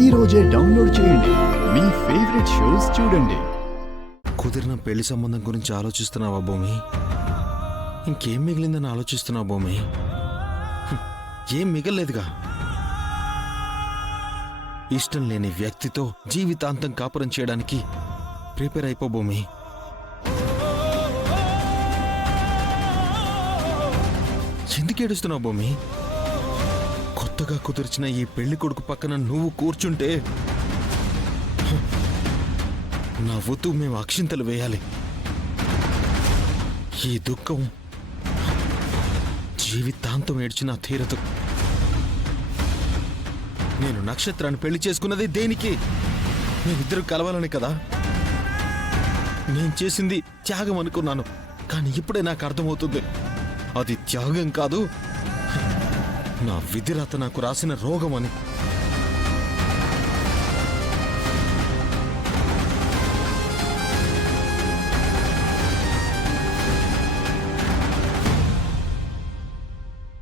ఈ రోజే డౌన్లోడ్ చేయండి. మీ ఫేవరెట్ షోస్ చూడండి. కుదిరిన పెళ్లి సంబంధం గురించి ఆలోచిస్తున్నావా భూమి? ఇంకేం మిగిలిందని ఆలోచిస్తున్నావు భూమి? ఏం మిగలలేదుగా. ఇష్టం లేని వ్యక్తితో జీవితాంతం కాపురం చేయడానికి ప్రిపేర్ అయిపో భూమి. ఎందుకు ఏడుస్తున్నావు భూమి? కొత్తగా కుదిర్చిన ఈ పెళ్లి కొడుకు పక్కన నువ్వు కూర్చుంటే నవ్వుతూ మేము అక్షింతలు వేయాలి. ఈ దుఃఖం జీవితాంతం ఏడ్చినా తీరదు. నేను నక్షత్రాన్ని పెళ్లి చేసుకున్నది దేనికి? మేమిద్దరు కలవాలని కదా. నేను చేసింది త్యాగం అనుకున్నాను, కానీ ఇప్పుడే నాకు అర్థమవుతుంది అది త్యాగం కాదు, నా విధిరాత నాకు రాసిన రోగం అని.